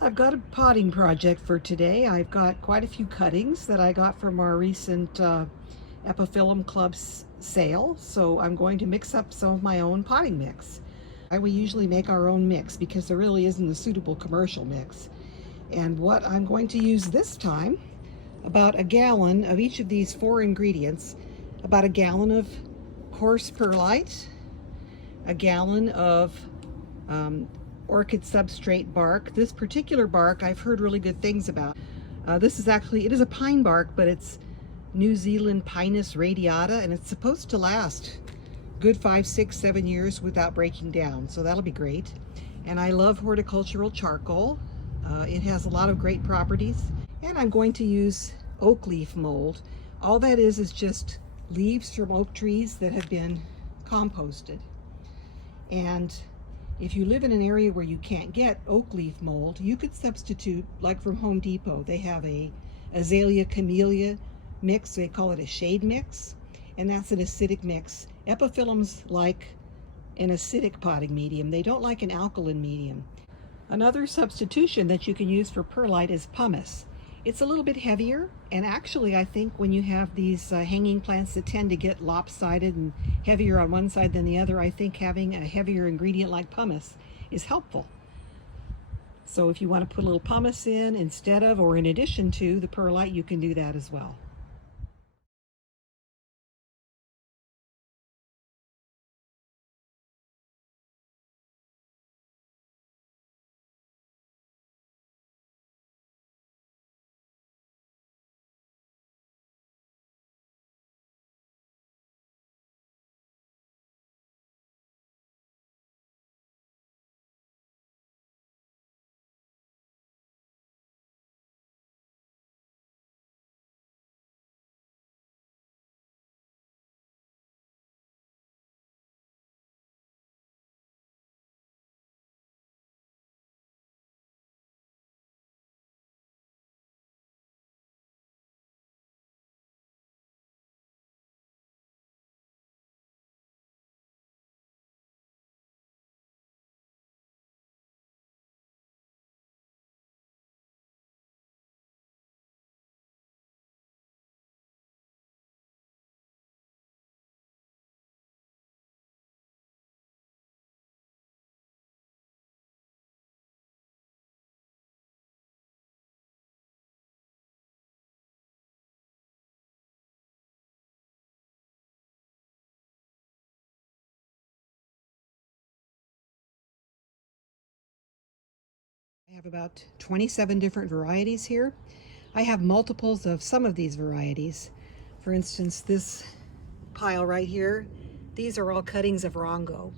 I've got a potting project for today. I've got quite a few cuttings that I got from our recent Epiphyllum Club's sale, so I'm going to mix up some of my own potting mix. We usually make our own mix because there really isn't a suitable commercial mix. And what I'm going to use this time, about a gallon of each of these four ingredients, about a gallon of coarse perlite, a gallon of orchid substrate bark. This particular bark I've heard really good things about. This is actually, it is a pine bark, but it's New Zealand Pinus radiata, and it's supposed to last good 5, 6, 7 years without breaking down, so that'll be great. And I love horticultural charcoal. It has a lot of great properties. And I'm going to use oak leaf mold. All that is just leaves from oak trees that have been composted. And if you live in an area where you can't get oak leaf mold, you could substitute, like from Home Depot, they have a azalea camellia mix. They call it a shade mix, and that's an acidic mix. Epiphyllums like an acidic potting medium. They don't like an alkaline medium. Another substitution that you can use for perlite is pumice. It's a little bit heavier, and actually I think when you have these hanging plants that tend to get lopsided and heavier on one side than the other, I think having a heavier ingredient like pumice is helpful. So if you want to put a little pumice in instead of or in addition to the perlite, you can do that as well. I have about 27 different varieties here. I have multiples of some of these varieties. For instance, this pile right here, these are all cuttings of Rongo.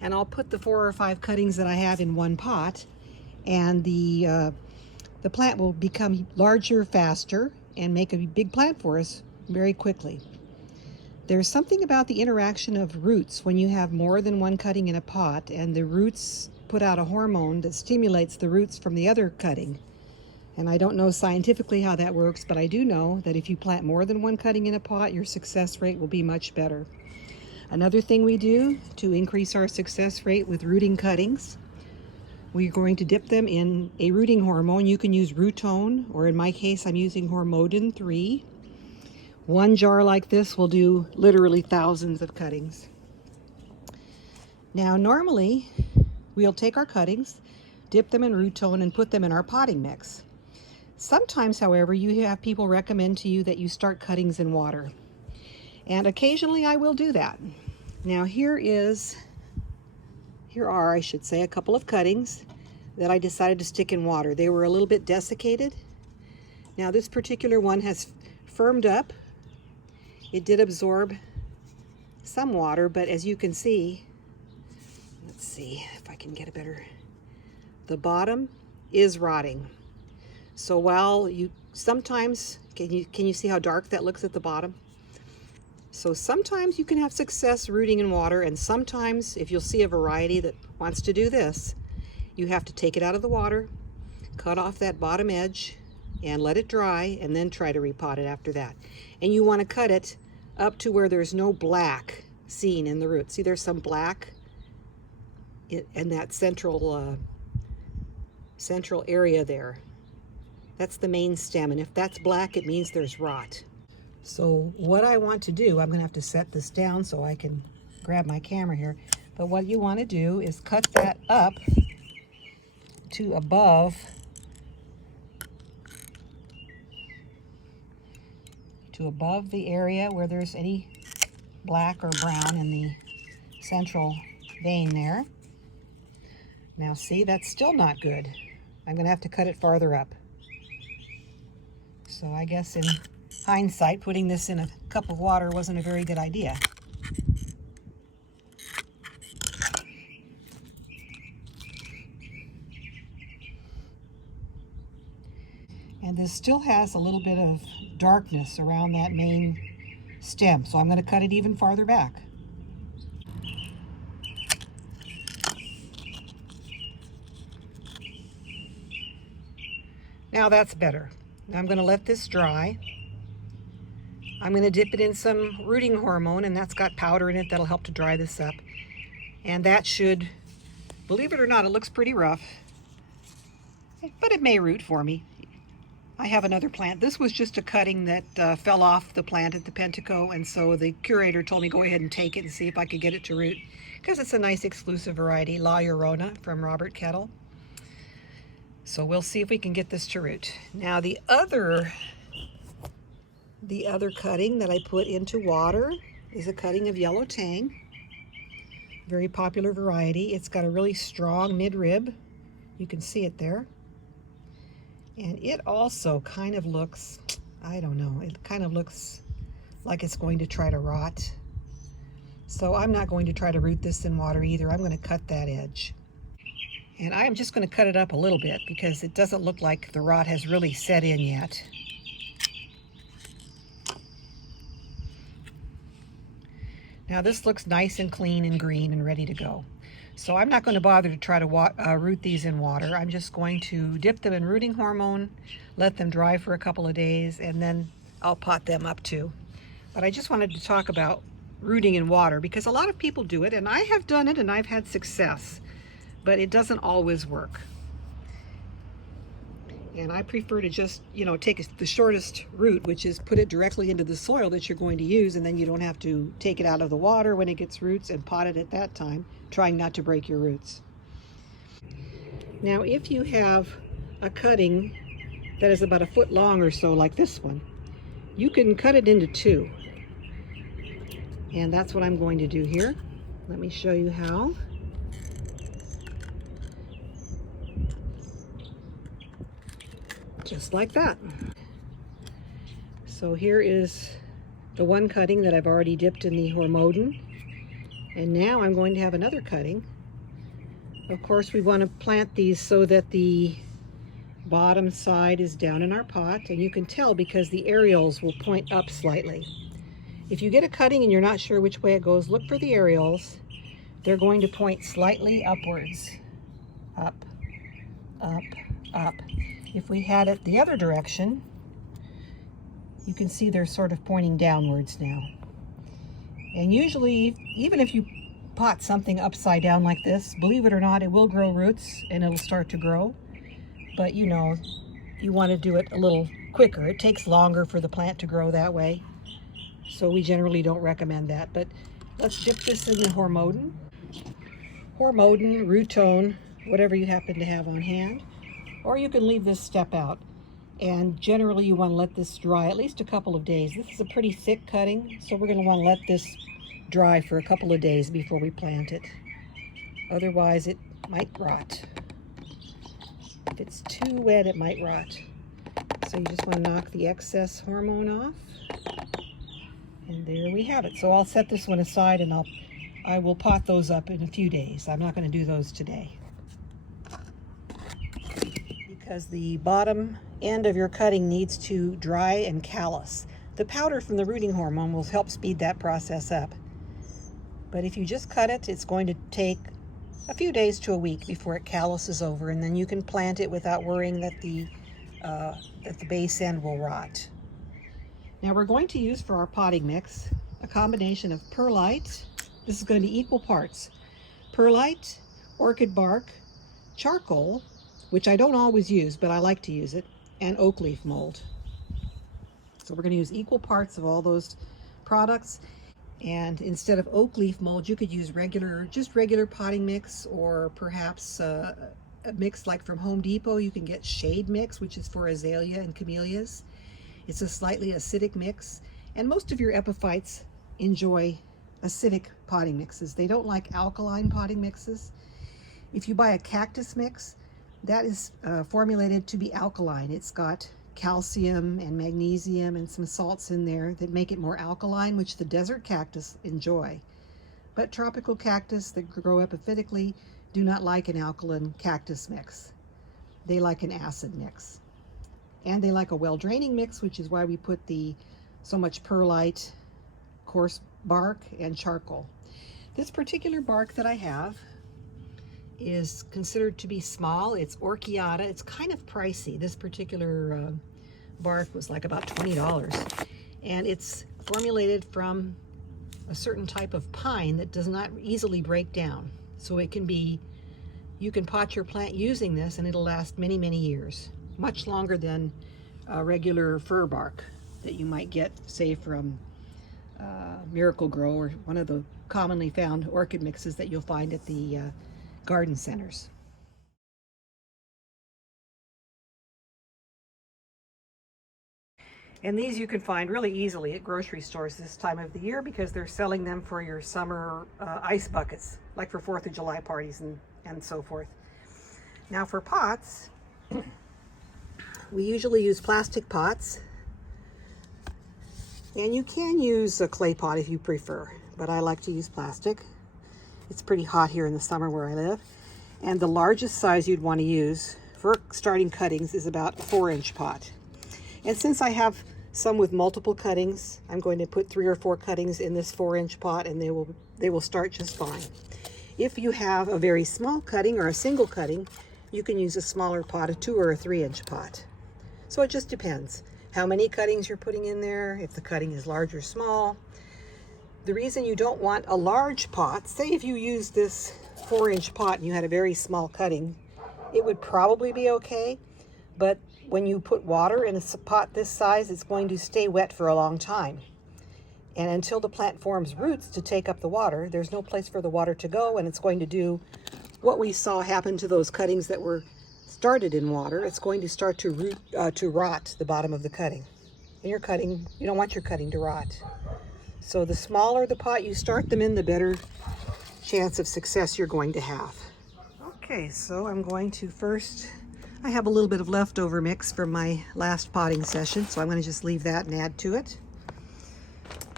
And I'll put the 4 or 5 cuttings that I have in one pot, and the plant will become larger faster and make a big plant for us very quickly. There's something about the interaction of roots when you have more than one cutting in a pot, and the roots put out a hormone that stimulates the roots from the other cutting. And I don't know scientifically how that works, but I do know that if you plant more than one cutting in a pot, your success rate will be much better. Another thing we do to increase our success rate with rooting cuttings, we're going to dip them in a rooting hormone. You can use Rootone, or in my case, I'm using Hormodin 3. One jar like this will do literally thousands of cuttings. Now, normally, we'll take our cuttings, dip them in Rootone, and put them in our potting mix. Sometimes, however, you have people recommend to you that you start cuttings in water. And occasionally I will do that. Now here are, I should say, a couple of cuttings that I decided to stick in water. They were a little bit desiccated. Now this particular one has firmed up. It did absorb some water, but as you can see, let's see if I can get a better, the bottom is rotting. So while you sometimes, can you see how dark that looks at the bottom? So sometimes you can have success rooting in water, and sometimes if you'll see a variety that wants to do this, you have to take it out of the water, cut off that bottom edge, and let it dry, and then try to repot it after that. And you want to cut it up to where there's no black seen in the root. See, there's some black in that central central area there. That's the main stem, and if that's black, it means there's rot. So what I want to do, I'm going to have to set this down so I can grab my camera here, but what you want to do is cut that up to above the area where there's any black or brown in the central vein there. Now see, that's still not good. I'm going to have to cut it farther up. So I guess in hindsight, putting this in a cup of water wasn't a very good idea. And this still has a little bit of darkness around that main stem, so I'm going to cut it even farther back. Now that's better. Now I'm going to let this dry. I'm going to dip it in some rooting hormone, and that's got powder in it that'll help to dry this up. And that should, believe it or not, it looks pretty rough, but it may root for me. I have another plant. This was just a cutting that fell off the plant at the Pentico, and so the curator told me go ahead and take it and see if I could get it to root, because it's a nice exclusive variety, La Llorona from Robert Kettle. So we'll see if we can get this to root. Now the other cutting that I put into water is a cutting of Yellow Tang, very popular variety. It's got a really strong midrib. You can see it there. And it also kind of looks, I don't know, it kind of looks like it's going to try to rot. So I'm not going to try to root this in water either. I'm going to cut that edge. And I am just going to cut it up a little bit because it doesn't look like the rot has really set in yet. Now this looks nice and clean and green and ready to go. So I'm not going to bother to try to root these in water. I'm just going to dip them in rooting hormone, let them dry for a couple of days, and then I'll pot them up too. But I just wanted to talk about rooting in water because a lot of people do it, and I have done it and I've had success, but it doesn't always work. And I prefer to just, take the shortest route, which is put it directly into the soil that you're going to use, and then you don't have to take it out of the water when it gets roots and pot it at that time, trying not to break your roots. Now, if you have a cutting that is about a foot long or so, like this one, you can cut it into two. And that's what I'm going to do here. Let me show you how. Just like that. So here is the one cutting that I've already dipped in the hormone, and now I'm going to have another cutting. Of course, we want to plant these so that the bottom side is down in our pot, and you can tell because the areoles will point up slightly. If you get a cutting and you're not sure which way it goes, look for the areoles. They're going to point slightly upwards. Up, up, up. If we had it the other direction, you can see they're sort of pointing downwards now. And usually, even if you pot something upside down like this, believe it or not, it will grow roots and it'll start to grow. But you want to do it a little quicker. It takes longer for the plant to grow that way. So we generally don't recommend that. But let's dip this in the hormone, rootone, whatever you happen to have on hand. Or you can leave this step out. And generally you want to let this dry at least a couple of days. This is a pretty thick cutting, so we're going to want to let this dry for a couple of days before we plant it. Otherwise it might rot. If it's too wet, it might rot. So you just want to knock the excess hormone off. And there we have it. So I'll set this one aside and I will pot those up in a few days. I'm not going to do those today, because the bottom end of your cutting needs to dry and callus. The powder from the rooting hormone will help speed that process up. But if you just cut it, it's going to take a few days to a week before it calluses over, and then you can plant it without worrying that the base end will rot. Now we're going to use for our potting mix a combination of perlite. This is going to be equal parts perlite, orchid bark, charcoal, which I don't always use, but I like to use it, and oak leaf mold. So we're going to use equal parts of all those products. And instead of oak leaf mold, you could use just regular potting mix, or perhaps a mix like from Home Depot. You can get shade mix, which is for azalea and camellias. It's a slightly acidic mix, and most of your epiphytes enjoy acidic potting mixes. They don't like alkaline potting mixes. If you buy a cactus mix, that is formulated to be alkaline. It's got calcium and magnesium and some salts in there that make it more alkaline, which the desert cactus enjoy. But tropical cactus that grow epiphytically do not like an alkaline cactus mix. They like an acid mix. And they like a well-draining mix, which is why we put so much perlite, coarse bark, and charcoal. This particular bark that I have is considered to be small. It's orchiata. It's kind of pricey. This particular bark was like about $20, and it's formulated from a certain type of pine that does not easily break down. So it can be, you can pot your plant using this and it'll last many, many years, much longer than regular fir bark that you might get, say, from Miracle Grow, or one of the commonly found orchid mixes that you'll find at the garden centers. And these you can find really easily at grocery stores this time of the year, because they're selling them for your summer ice buckets, like for 4th of July parties and so forth. Now for pots, we usually use plastic pots, and you can use a clay pot if you prefer, but I like to use plastic. It's pretty hot here in the summer where I live. And the largest size you'd want to use for starting cuttings is about a 4-inch pot. And since I have some with multiple cuttings, I'm going to put 3 or 4 cuttings in this 4-inch pot, and they will start just fine. If you have a very small cutting or a single cutting, you can use a smaller pot, a 2 or a 3-inch pot. So it just depends how many cuttings you're putting in there, if the cutting is large or small. The reason you don't want a large pot, say if you use this 4-inch pot and you had a very small cutting, it would probably be okay. But when you put water in a pot this size, it's going to stay wet for a long time. And until the plant forms roots to take up the water, there's no place for the water to go, and it's going to do what we saw happen to those cuttings that were started in water. It's going to start to rot the bottom of the cutting. And you don't want your cutting to rot. So the smaller the pot you start them in, the better chance of success you're going to have. Okay, so I'm going to first, I have a little bit of leftover mix from my last potting session, so I'm going to just leave that and add to it.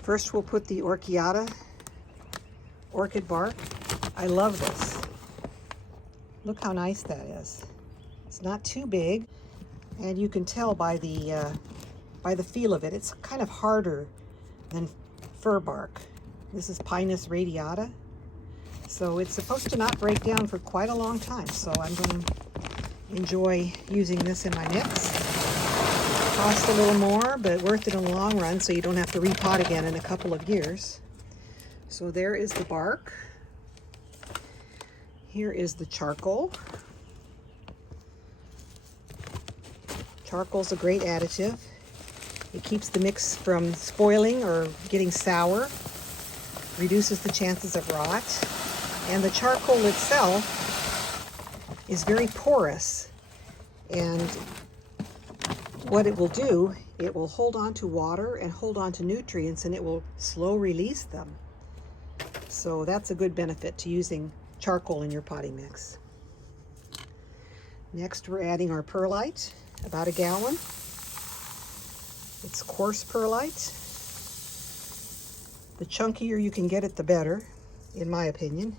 First we'll put the orchiata orchid bark. I love this. Look how nice that is. It's not too big, and you can tell by the feel of it. It's kind of harder than fir bark. This is Pinus radiata, so it's supposed to not break down for quite a long time. So I'm going to enjoy using this in my mix. Costs a little more, but worth it in the long run, so you don't have to repot again in a couple of years. So there is the bark. Here is the charcoal. Charcoal's a great additive. It keeps the mix from spoiling or getting sour, reduces the chances of rot, and the charcoal itself is very porous, and what it will do, it will hold on to water and hold on to nutrients, and it will slow release them. So that's a good benefit to using charcoal in your potting mix. Next we're adding our perlite, about 1 gallon. It's coarse perlite. The chunkier you can get it, the better, in my opinion.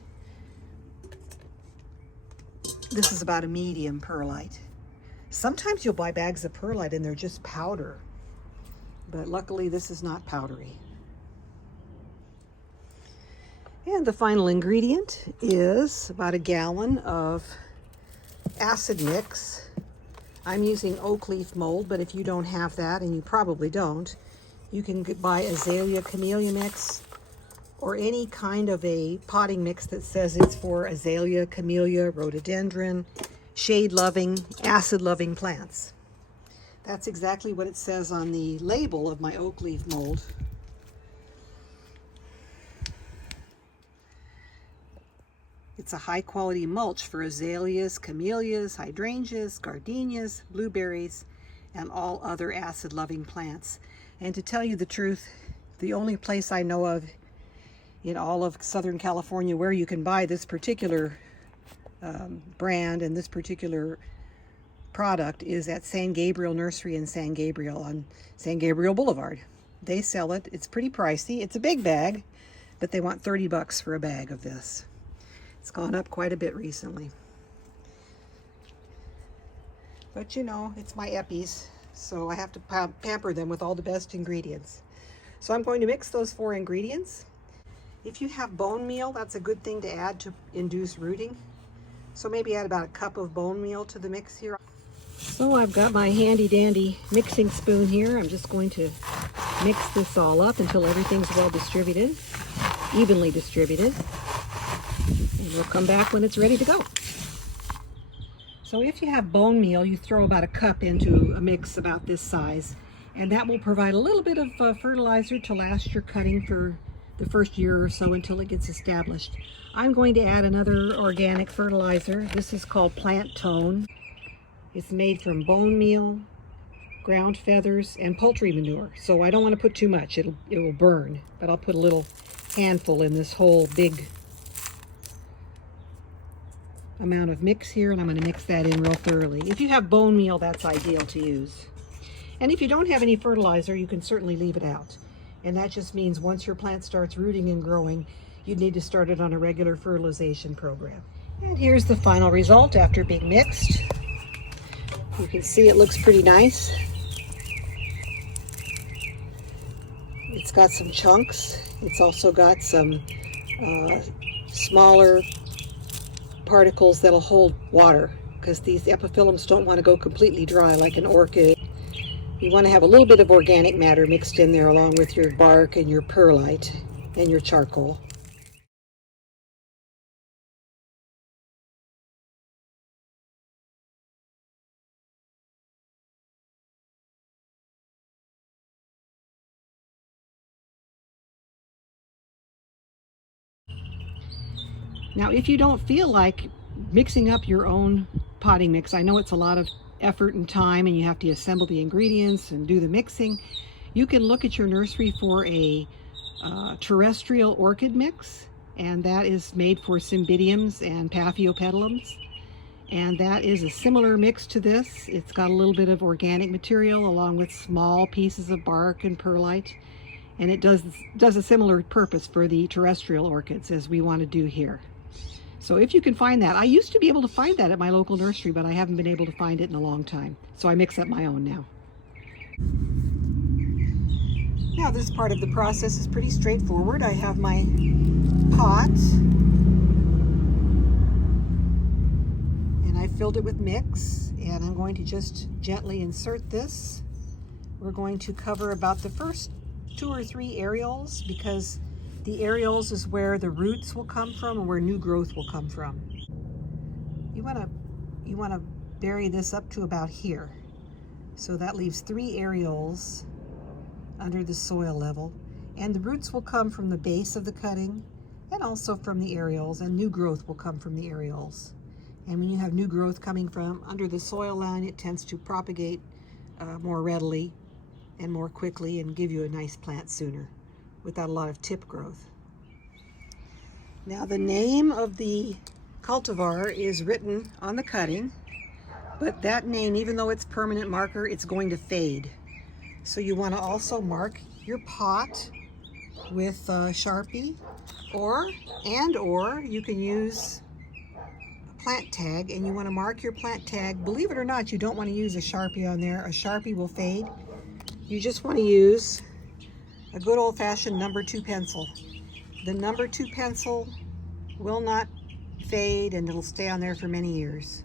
This is about a medium perlite. Sometimes you'll buy bags of perlite and they're just powder, but luckily this is not powdery. And the final ingredient is about 1 gallon of acid mix. I'm using oak leaf mold, but if you don't have that, and you probably don't, you can buy azalea camellia mix, or any kind of a potting mix that says it's for azalea, camellia, rhododendron, shade-loving, acid-loving plants. That's exactly what it says on the label of my oak leaf mold. It's a high-quality mulch for azaleas, camellias, hydrangeas, gardenias, blueberries, and all other acid-loving plants. And to tell you the truth, the only place I know of in all of Southern California where you can buy this particular brand and this particular product is at San Gabriel Nursery in San Gabriel on San Gabriel Boulevard. They sell it. It's pretty pricey. It's a big bag, but they want $30 for a bag of this. It's gone up quite a bit recently. But you know, it's my Eppies, so I have to pamper them with all the best ingredients. So I'm going to mix those 4 ingredients. If you have bone meal, that's a good thing to add to induce rooting. So maybe add about a cup of bone meal to the mix here. So I've got my handy dandy mixing spoon here. I'm just going to mix this all up until everything's well distributed, evenly distributed. And we'll come back when it's ready to go. So if you have bone meal, you throw about a cup into a mix about this size, and that will provide a little bit of fertilizer to last your cutting for the first year or so until it gets established. I'm going to add another organic fertilizer. This is called Plant Tone. It's made from bone meal, ground feathers, and poultry manure. So I don't want to put too much. It will burn, but I'll put a little handful in this whole big amount of mix here, and I'm going to mix that in real thoroughly. If you have bone meal, that's ideal to use. And if you don't have any fertilizer, you can certainly leave it out. And that just means once your plant starts rooting and growing, you need to start it on a regular fertilization program. And here's the final result after being mixed. You can see it looks pretty nice. It's got some chunks. It's also got some smaller particles that'll hold water, because these epiphyllums don't want to go completely dry like an orchid. You want to have a little bit of organic matter mixed in there along with your bark and your perlite and your charcoal. Now, if you don't feel like mixing up your own potting mix, I know it's a lot of effort and time and you have to assemble the ingredients and do the mixing. You can look at your nursery for a terrestrial orchid mix, and that is made for cymbidiums and paphiopedilums. And that is a similar mix to this. It's got a little bit of organic material along with small pieces of bark and perlite. And it does a similar purpose for the terrestrial orchids as we want to do here. So if you can find that, I used to be able to find that at my local nursery, but I haven't been able to find it in a long time. So I mix up my own now. Now this part of the process is pretty straightforward. I have my pot, and I filled it with mix, and I'm going to just gently insert this. We're going to cover about the first 2 or 3 areoles, because the areoles is where the roots will come from and where new growth will come from. You want to bury this up to about here. So that leaves 3 areoles under the soil level, and the roots will come from the base of the cutting and also from the areoles, and new growth will come from the areoles. And when you have new growth coming from under the soil line, it tends to propagate more readily and more quickly and give you a nice plant sooner without a lot of tip growth. Now the name of the cultivar is written on the cutting, but that name, even though it's permanent marker, it's going to fade. So you want to also mark your pot with Sharpie, or you can use a plant tag, and you want to mark your plant tag. Believe it or not, you don't want to use a Sharpie on there. A Sharpie will fade. You just want to use a good old-fashioned number 2 pencil. The number 2 pencil will not fade, and it'll stay on there for many years.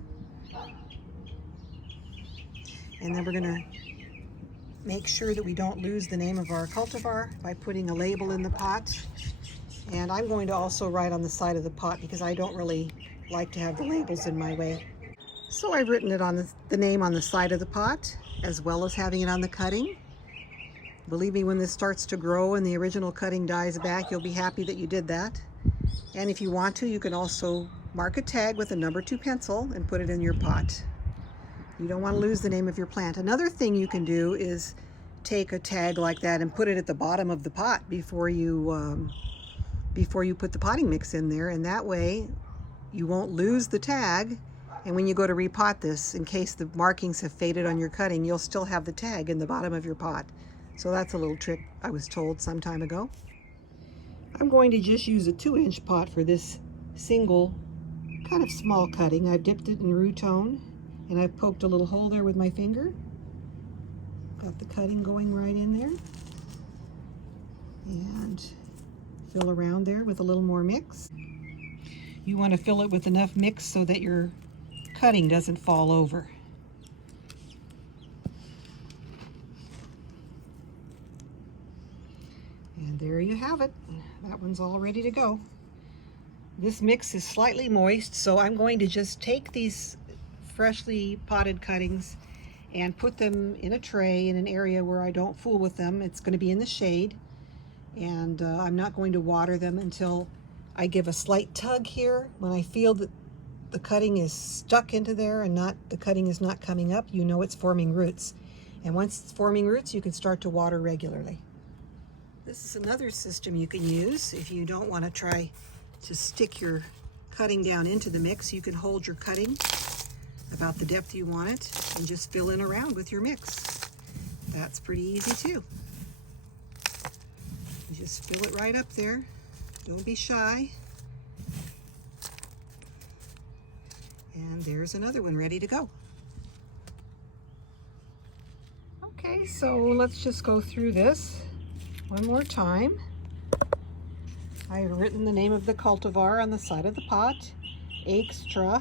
And then we're going to make sure that we don't lose the name of our cultivar by putting a label in the pot. And I'm going to also write on the side of the pot, because I don't really like to have the labels in my way. So I've written it on the name on the side of the pot, as well as having it on the cutting. Believe me, when this starts to grow and the original cutting dies back, you'll be happy that you did that. And if you want to, you can also mark a tag with a number 2 pencil and put it in your pot. You don't want to lose the name of your plant. Another thing you can do is take a tag like that and put it at the bottom of the pot before you put the potting mix in there, and that way you won't lose the tag. And when you go to repot this, in case the markings have faded on your cutting, you'll still have the tag in the bottom of your pot. So that's a little trick I was told some time ago. I'm going to just use a 2-inch pot for this single kind of small cutting. I've dipped it in Rutone and I've poked a little hole there with my finger. Got the cutting going right in there. And fill around there with a little more mix. You want to fill it with enough mix so that your cutting doesn't fall over. And there you have it. That one's all ready to go. This mix is slightly moist, so I'm going to just take these freshly potted cuttings and put them in a tray in an area where I don't fool with them. It's going to be in the shade, and I'm not going to water them until I give a slight tug here. When I feel that the cutting is stuck into there and the cutting is not coming up, you know it's forming roots. And once it's forming roots, you can start to water regularly. This is another system you can use if you don't want to try to stick your cutting down into the mix. You can hold your cutting about the depth you want it and just fill in around with your mix. That's pretty easy too. You just fill it right up there. Don't be shy. And there's another one ready to go. Okay, so let's just go through this one more time. I've written the name of the cultivar on the side of the pot, Extra.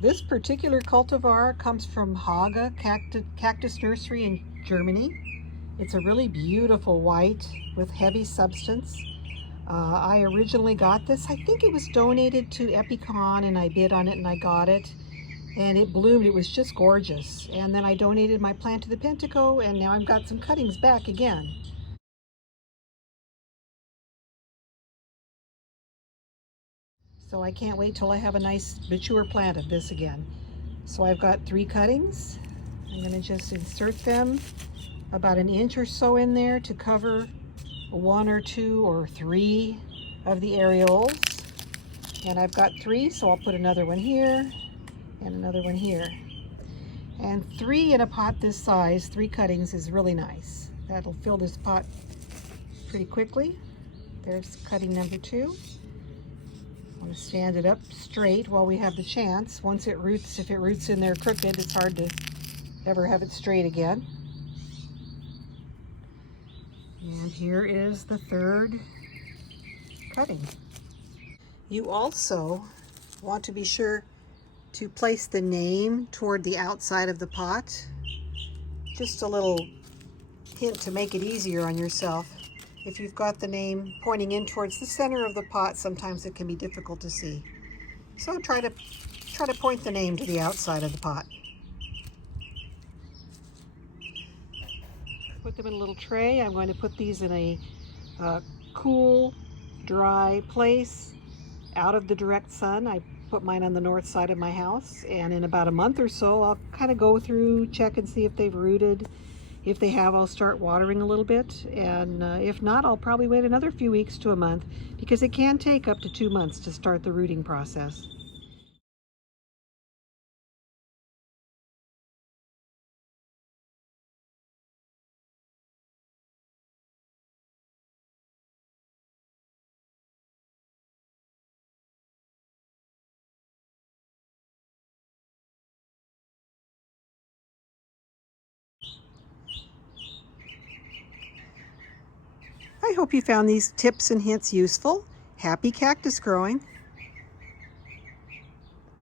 This particular cultivar comes from Haga Cactus Nursery in Germany. It's a really beautiful white with heavy substance. I originally got this, I think it was donated to Epicon, and I bid on it and I got it. And it bloomed, it was just gorgeous. And then I donated my plant to the Pentaco, and now I've got some cuttings back again. So I can't wait till I have a nice mature plant of this again. So I've got 3 cuttings. I'm going to just insert them about an inch or so in there to cover 1 or 2 or 3 of the areoles. And I've got 3, so I'll put another one here and another one here. And 3 in a pot this size, 3 cuttings is really nice. That'll fill this pot pretty quickly. There's cutting number 2. I want to stand it up straight while we have the chance. Once it roots, if it roots in there crooked, it's hard to ever have it straight again. And here is the 3rd cutting. You also want to be sure to place the name toward the outside of the pot. Just a little hint to make it easier on yourself. If you've got the name pointing in towards the center of the pot, sometimes it can be difficult to see. So try to point the name to the outside of the pot. Put them in a little tray. I'm going to put these in a cool, dry place out of the direct sun. I put mine on the north side of my house, and in about a month or so I'll kind of go through, check and see if they've rooted. If they have, I'll start watering a little bit, and if not, I'll probably wait another few weeks to a month, because it can take up to 2 months to start the rooting process. I hope you found these tips and hints useful. Happy cactus growing!